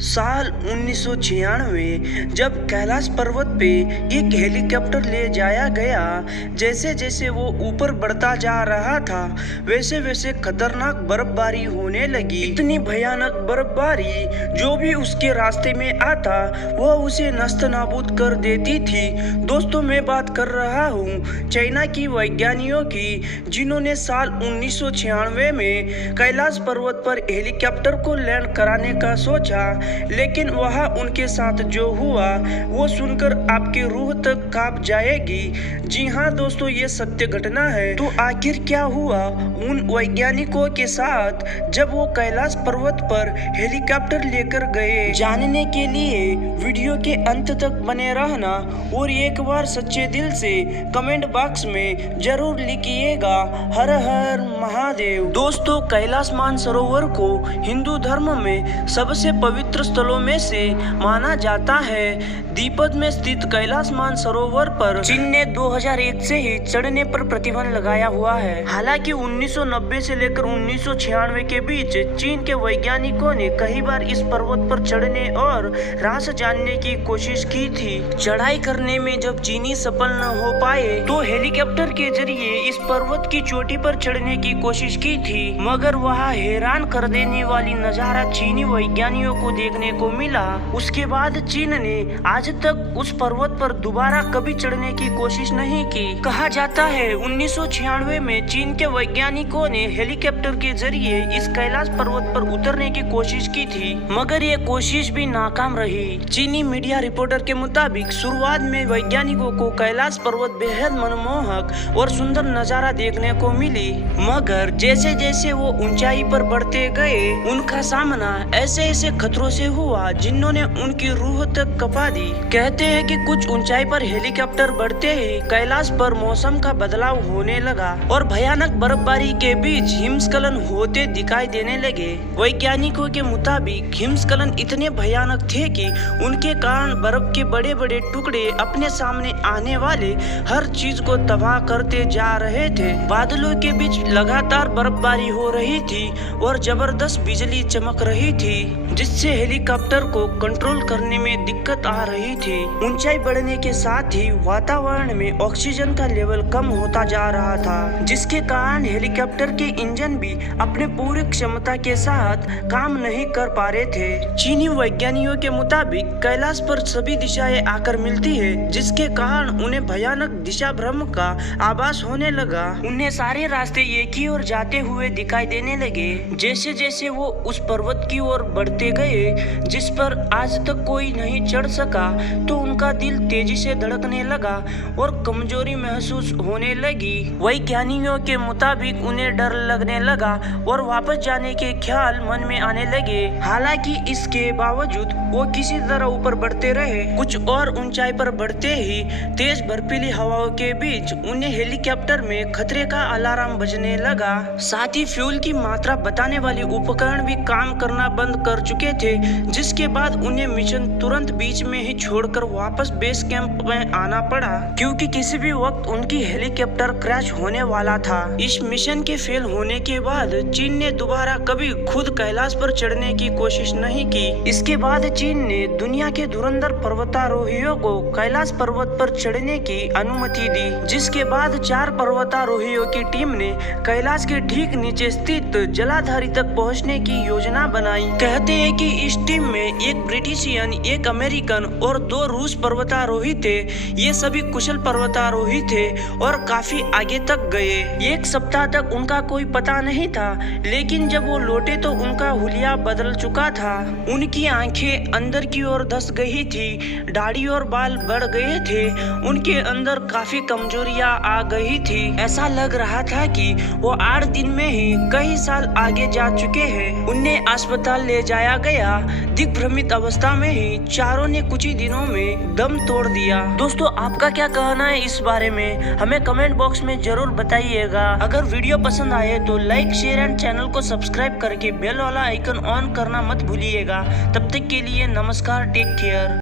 साल 1996 जब कैलाश पर्वत पे एक हेलीकॉप्टर ले जाया गया। जैसे जैसे वो ऊपर बढ़ता जा रहा था वैसे वैसे खतरनाक बर्फबारी होने लगी। इतनी भयानक बर्फबारी जो भी उसके रास्ते में आता वह उसे नष्ट नाबूद कर देती थी। दोस्तों, मैं बात कर रहा हूँ चाइना की वैज्ञानिकों की, जिन्होंने साल 1996 में कैलाश पर्वत पर हेलीकॉप्टर को लैंड कराने का सोचा, लेकिन वहाँ उनके साथ जो हुआ वो सुनकर आपकी रूह तक कांप जाएगी। जी हाँ दोस्तों, ये सत्य घटना है। तो आखिर क्या हुआ उन वैज्ञानिकों के साथ जब वो कैलाश पर्वत पर हेलीकॉप्टर लेकर गए? जानने के लिए वीडियो के अंत तक बने रहना और एक बार सच्चे दिल से कमेंट बॉक्स में जरूर लिखिएगा हर हर महादेव। दोस्तों, कैलाश मानसरोवर को हिंदू धर्म में सबसे पवित्र स्थलों में से माना जाता है। दीपद में स्थित कैलाश मानसरोवर पर चीन ने 2001 से ही चढ़ने पर प्रतिबंध लगाया हुआ है। हालांकि 1990 से लेकर 1996 के बीच चीन के वैज्ञानिकों ने कई बार इस पर्वत पर चढ़ने और रास जानने की कोशिश की थी। चढ़ाई करने में जब चीनी सफल न हो पाए तो हेलीकॉप्टर के जरिए इस पर्वत की चोटी पर चढ़ने की कोशिश की थी, मगर वहाँ हैरान कर देने वाली नजारा चीनी वैज्ञानिकों को देखने को मिला। उसके बाद चीन ने आज तक उस पर्वत पर दोबारा कभी चढ़ने की कोशिश नहीं की। कहा जाता है 1996 में चीन के वैज्ञानिकों ने हेलीकॉप्टर के जरिए इस कैलाश पर्वत पर उतरने की कोशिश की थी, मगर ये कोशिश भी नाकाम रही। चीनी मीडिया रिपोर्टर के मुताबिक शुरुआत में वैज्ञानिकों को कैलाश पर्वत बेहद मनमोहक और सुंदर नजारा देखने को मिली, मगर जैसे जैसे वो ऊंचाई पर बढ़ते गए उनका सामना ऐसे ऐसे खतरों से हुआ जिन्होंने उनकी रूह तक कपा दी। कहते हैं कि कुछ ऊंचाई पर हेलीकॉप्टर बढ़ते ही कैलाश पर मौसम का बदलाव होने लगा और भयानक बर्फबारी के बीच हिमस्खलन होते दिखाई देने लगे। वैज्ञानिकों के मुताबिक हिमस्खलन इतने भयानक थे कि उनके कारण बर्फ के बड़े बड़े टुकड़े अपने सामने आने वाले हर चीज को तबाह करते जा रहे थे। बादलों के बीच लगातार बर्फबारी हो रही थी और जबरदस्त बिजली चमक रही थी, जिससे हेलीकॉप्टर को कंट्रोल करने में दिक्कत आ रही थी। ऊंचाई बढ़ने के साथ ही वातावरण में ऑक्सीजन का लेवल कम होता जा रहा था, जिसके कारण हेलीकॉप्टर के इंजन भी अपने पूरी क्षमता के साथ काम नहीं कर पा रहे थे। चीनी वैज्ञानिकों के मुताबिक कैलाश पर सभी दिशाएं आकर मिलती है, जिसके कारण उन्हें भयानक दिशा भ्रम का आभास होने लगा। उन्हें सारे रास्ते एक ही ओर जाते हुए दिखाई देने लगे। जैसे जैसे वो उस पर्वत की ओर बढ़ते गए जिस पर आज तक कोई नहीं चढ़ सका, तो उनका दिल तेजी से धड़कने लगा और कमजोरी महसूस होने लगी। वैज्ञानिकों के मुताबिक उन्हें डर लगने लगा और वापस जाने के ख्याल मन में आने लगे। हालांकि इसके बावजूद वो किसी तरह ऊपर बढ़ते रहे। कुछ और ऊंचाई पर बढ़ते ही तेज बर्फीली हवाओं के बीच उन्हें हेलीकॉप्टर में खतरे का अलार्म बजने लगा। साथ ही फ्यूल की मात्रा बताने वाले उपकरण भी काम करना बंद कर चुके थे, जिसके बाद उन्हें मिशन तुरंत बीच में ही छोड़कर वापस बेस कैंप में आना पड़ा, क्योंकि किसी भी वक्त उनकी हेलीकॉप्टर क्रैश होने वाला था। इस मिशन के फेल होने के बाद चीन ने दोबारा कभी खुद कैलाश पर चढ़ने की कोशिश नहीं की। इसके बाद चीन ने दुनिया के धुरंधर पर्वतारोहियों को कैलाश पर्वत पर चढ़ने की अनुमति दी, जिसके बाद 4 पर्वतारोहियों की टीम ने कैलाश के ठीक नीचे स्थित जलाधारी तक पहुंचने की योजना बनाई। कहते हैं कि इस टीम में एक ब्रिटिशियन, एक अमेरिकन और 2 रूस पर्वतारोही थे। ये सभी कुशल पर्वतारोही थे और काफी आगे तक गए। 1 सप्ताह तक उनका कोई पता नहीं था, लेकिन जब वो लौटे तो उनका हुलिया बदल चुका था। उनकी आंखें अंदर की ओर धंस गई थी, दाढ़ी और बाल बढ़ गए थे, उनके अंदर काफी कमजोरियां आ गई थी। ऐसा लग रहा था कि वो 8 दिन में ही कई साल आगे जा चुके हैं। उन्हें अस्पताल ले जाया गया। दिग्भ्रमित अवस्था में ही चारों ने कुछ ही दिनों में दम तोड़ दिया। दोस्तों, आपका क्या कहना है इस बारे में? हमें कमेंट बॉक्स में जरूर बताइएगा। अगर वीडियो पसंद आए तो लाइक, शेयर एंड चैनल को सब्सक्राइब करके बेल वाला आइकन ऑन करना मत भूलिएगा। तब तक के लिए नमस्कार, टेक केयर।